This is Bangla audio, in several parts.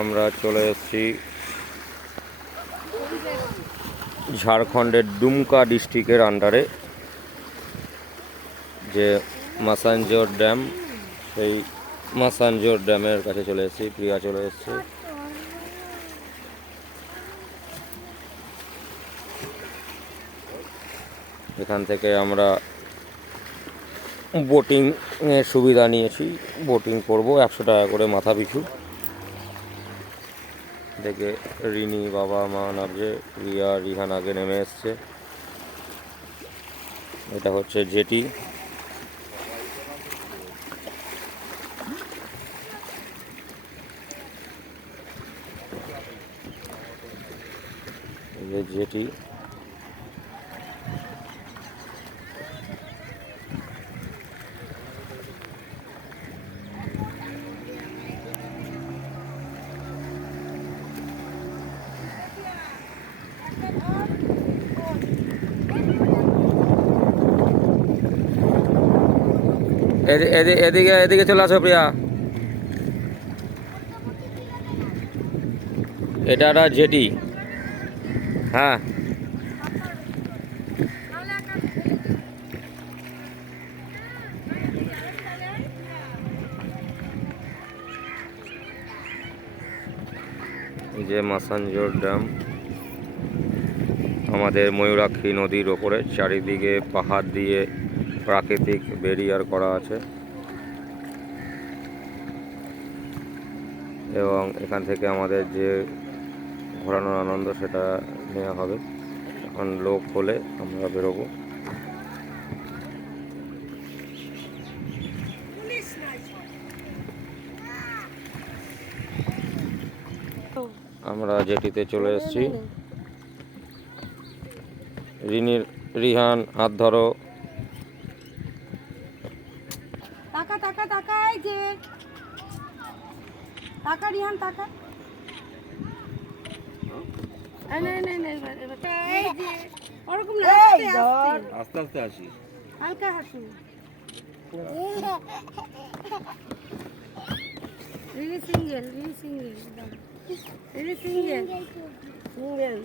আমরা চলে এসেছি ঝাড়খণ্ডের দুমকা ডিস্ট্রিক্টের আন্ডারে যে মাসাঞ্জোর ড্যাম, সেই মাসাঞ্জোর ড্যামের কাছে চলে এসেছি। প্রিয়া চলে এসেছে। এখান থেকে আমরা বোটিং এর সুবিধা নিয়েছি। বোটিং করব 100 টাকা করে মাথা পিছু। দেখে রিনি বাবা মা নামছে, রিয়া রিহান আগে নেমে এসছে। এটা হচ্ছে জেটি। জেটি এদিকে এদিকে চলে আসো প্রিয়া। এটা একটা জেটি। হ্যাঁ, যে মাসাঞ্জোর ড্যাম আমাদের ময়ূরাক্ষী নদীর ওপরে, চারিদিকে পাহাড় দিয়ে প্রাকৃতিক ব্যারিয়ার করা আছে এবং এখান থেকে আমাদের যে ঘোরানোর আনন্দ সেটা নেওয়া হবে। এখন লোক হলে আমরা বেরোবো। আমরা জেটিতে চলে এসেছি। রিনির রিহান হাত ধরো। টাকা টাকা টাকা, এই যে টাকা রিহান টাকা। এই যে ওরকম না, আস্তে আস্তে আসি, হালকা Hasu. Rini single, Rini single, Rini single single.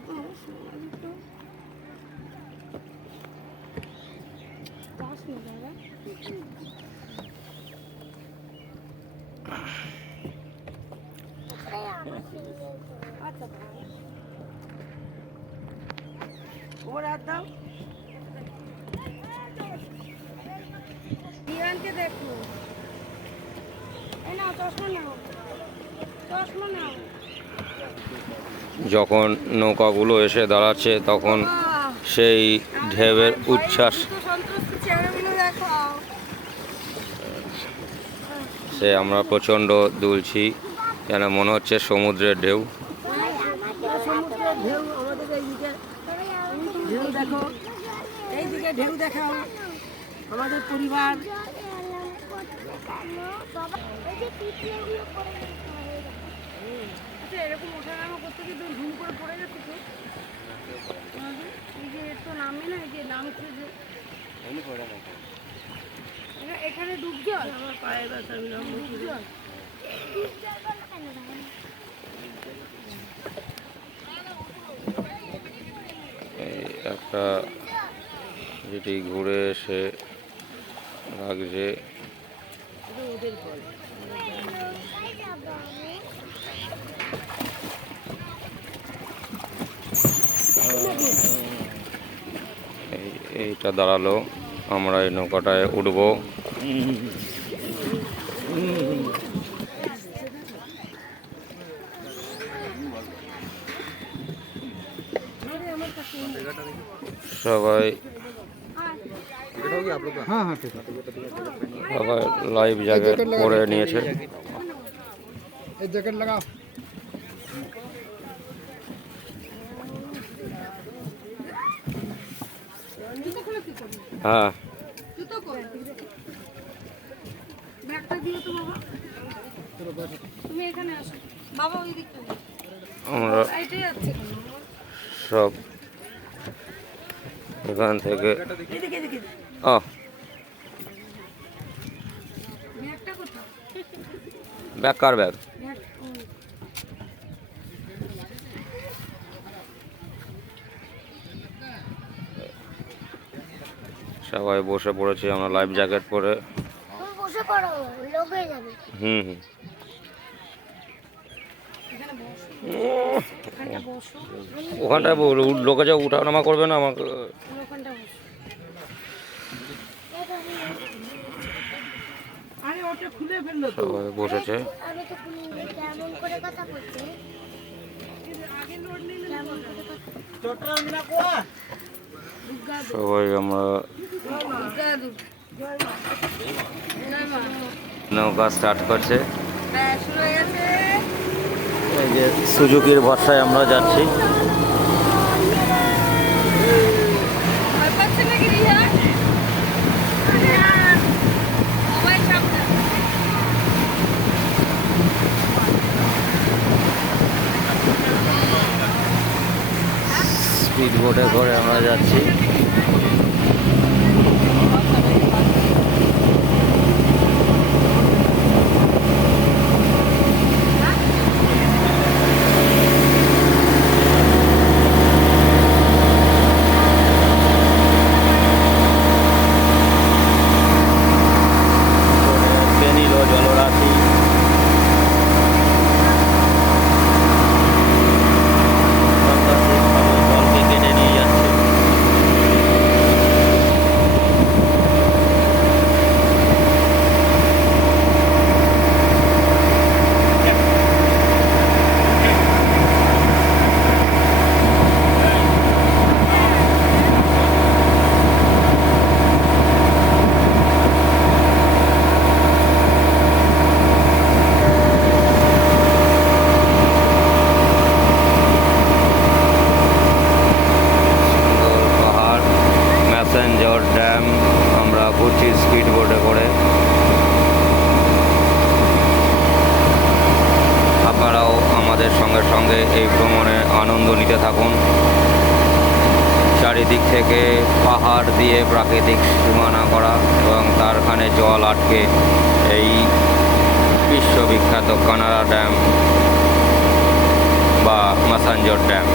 আচ্ছা ওর হাত দাও। রিয়ানকে দেখো। এই নাও চশমা নাও, চশমা নাও। যখন নৌকাগুলো এসে দাঁড়াচ্ছে তখন সেই ঢেউয়ের উচ্ছ্বাস, সে আমরা প্রচণ্ড দুলছি, যেন মনে হচ্ছে সমুদ্রের ঢেউ। সমুদ্রের ঢেউ আমাদের এইদিকে ঢেউ দেখো, এইদিকে ঢেউ দেখাও আমাদের পরিবার। আচ্ছা, এরকম ওঠানামা করতে গিয়ে ঝুম করে পড়ে যাচ্ছে তো। এই যে এর তো নামে না, এই যে নামছে যে এখানে ডুব জল, আমার পায়ের ব্যথা, ডুব জল। এই একটা যেটি ঘুরে এসে লাগছে। এইটা দাঁড়ালো, আমরা এই নৌকাটায় উঠবো। সবাই সবাই লাইফ জ্যাকেট পরে নিয়েছে। জ্যাকেট লাগাও। হ্যাঁ, আমরা সব এখান থেকে ব্যাগ কার ব্যাগ? সবাই বসে পড়েছি আমরা লাইফ জ্যাকেট পরে। তুমি বসে পড়ো, লোক হয়ে যাবে। হুম হুম। এখানে বসো, এখানটা বসো, ওখানটায় লোকে যা উঠানামা করবে না আমাকে। ওখানটা বসো। আরে ওটা খুলে ফেললো তো। সবাই বসেছে। আমি তো খুলিনি, কেমন করে কথা বলছে? আগে লোড নেই, কেমন করে কথা? চট্টগ্রাম মিনা কোয়া সবাই আমরা নৌকা স্টার্ট করছে। শুরু হয়ে গেছে। এই যে সুজুকির ভরসায় আমরা যাচ্ছি। ভয় পাচ্ছে নাকি রিয়া? সবাই সাবধান। স্পিড বোটে করে আমরা যাচ্ছি। ফেনীর জলরাশি জলকে কেটে নিয়ে যাচ্ছে। সুন্দর পাহাড়, ম্যাসেঞ্জার ড্যাম আমরা ঘুরছি স্পিড বোটে করে। আপনারাও আমাদের সঙ্গে সঙ্গে এই ভ্রমণে আনন্দ নিতে থাকুন। চারিদিক থেকে পাহাড় দিয়ে প্রাকৃতিক সীমানা করা এবং তারখানে জল আটকে এই বিশ্ববিখ্যাত কানাড়া ড্যাম বা ম্যাসেঞ্জার ড্যাম।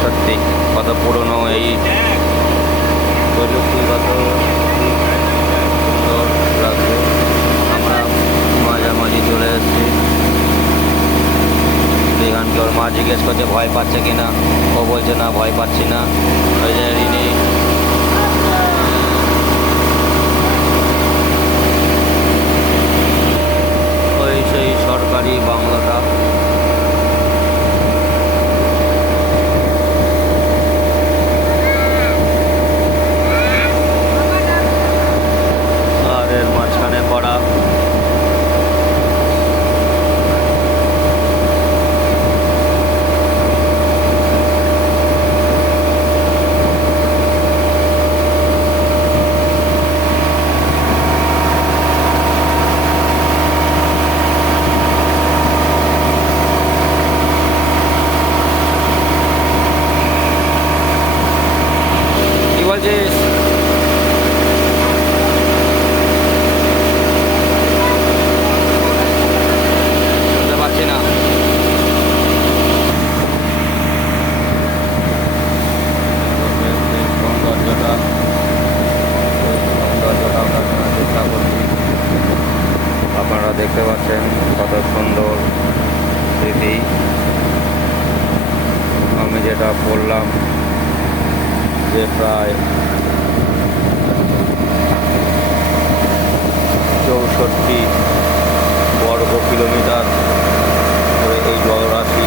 সত্যি কত পুরনো এই প্রযুক্তিগত সুন্দর লাগছে। আমরা মাঝামাঝি চলে এসেছি। এখানকে ওর মা জিজ্ঞেস করছে ভয় পাচ্ছে কিনা, ও বলছে না ভয় পাচ্ছি না। ওই যে রিনি ওই সেই সরকারি বাংলাটা। আর এর মাঝখানে পড়া কি বলছিস? শুনতে পাচ্ছি না। সৌন্দর্যটা সৌন্দর্যটা আমরা শোনার চেষ্টা করছি। আপনারা দেখতে পাচ্ছেন কত সুন্দর স্মৃতি। আমি যেটা বললাম যে প্রায় 64 বর্গ কিলোমিটার করে এই জলরাশি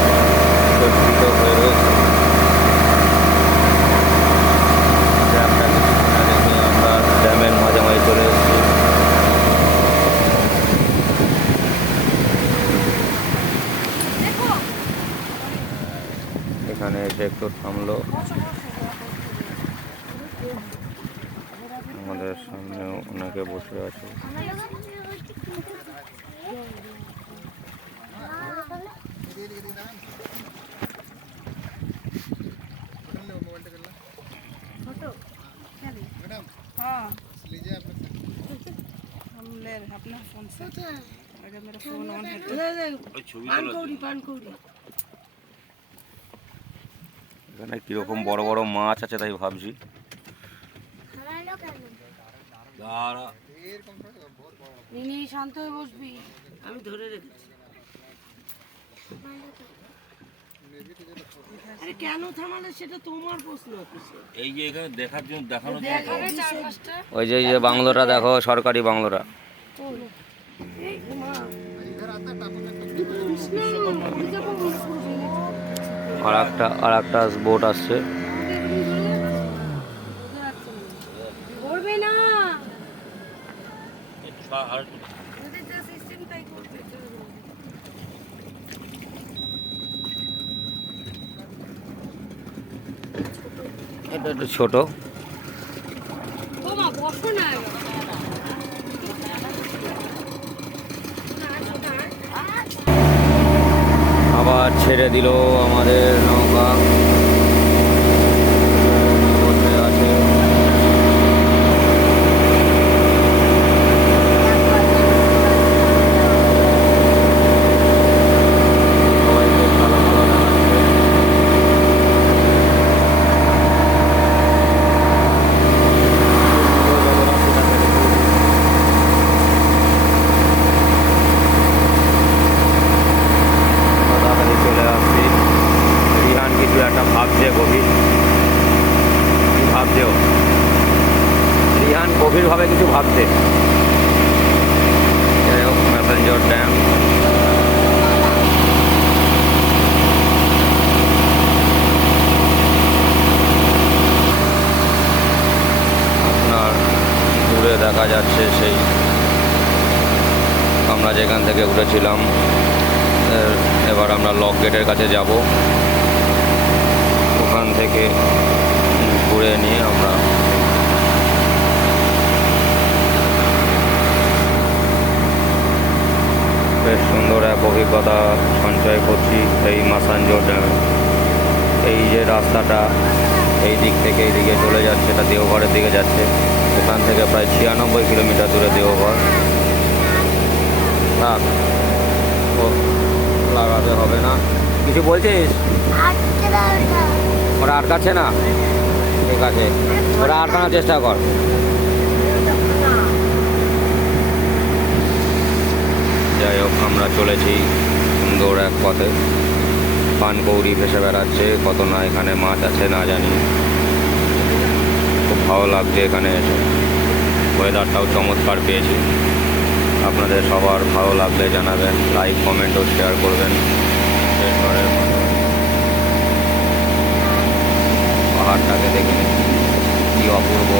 বিস্তৃত হয়ে রয়েছে। ড্যামটা কিছুক্ষণ দেখে আমরা ড্যামের মাঝামাঝি চলে এসেছি। এখানে এসে একটু থামলো। আমাদের সামনে অনেকে বসে আছে। हाँ हम ले अपना फोन से কোথায়? अगर मेरा फोन ऑन है तो এখানে কিরকম বড় বড় মাছ আছে তাই ভাবছি। হারাইলো কেন? মিনি শান্ত হয়ে বসবি, আমি ধরে রেখেছি। হারাইলো কেন? আরে কেন থামালে সেটা তোমার প্রশ্ন। এই যে এখানে দেখার জন্য দেখানো দেখাবে চার পাঁচটা। ওই যে বাংলোটা দেখো, সরকারি বাংলোটা। আর একটা বোট আসছে। করবে না, ওদের যা সিস্টেম তাই করবে। এটা একটু ছোট। বাবা বসো না, আবার ছেড়ে দিল আমাদের নৌকা। বসে আছে। সবাইকে ভালো ভালো দেখাচ্ছে। তাড়াতাড়ি চলে আসছি। রিহান কিছু একটা ভাবছে গভীর। কি ভাবছে ও? রিহান গভীরভাবে কিছু ভাবছে। যাই হোক, ম্যাসেঞ্জার ড্যাম। আপনার দূরে দেখা যাচ্ছে সেই আমরা যেখান থেকে উঠেছিলাম। এবার আমরা লক গেটের কাছে যাব। ওখান থেকে ঘুরে নিয়ে আমরা বেশ সুন্দর এক অভিজ্ঞতা সঞ্চয় করছি এই মাসাঞ্জোর ড্যামে। এই যে রাস্তাটা এই দিক থেকে এই দিকে চলে যাচ্ছে, এটা দেওঘরের দিকে যাচ্ছে। ওখান থেকে প্রায় 96 কিলোমিটার দূরে দেওঘর। থাক, ও লাগাতে হবে না। কিছু বলছিস? আটকে দাও এটা। ওরা আটকাচ্ছে না? ঠিক আছে, ওরা আটকানোর চেষ্টা কর। যাই হোক, আমরা চলেছি সুন্দর এক পথে। পানকৌড়ি ভেসে বেড়াচ্ছে, কত না এখানে মাছ আছে না জানি। খুব ভালো লাগছে এখানে এসে। ওয়েদারটাও চমৎকার পেয়েছি। আপনাদের সবার ভালো লাগলে জানাবেন, লাইক কমেন্ট ও শেয়ার করবেন। এরপরে পাহাড়টাকে দেখে কি অপূর্ব।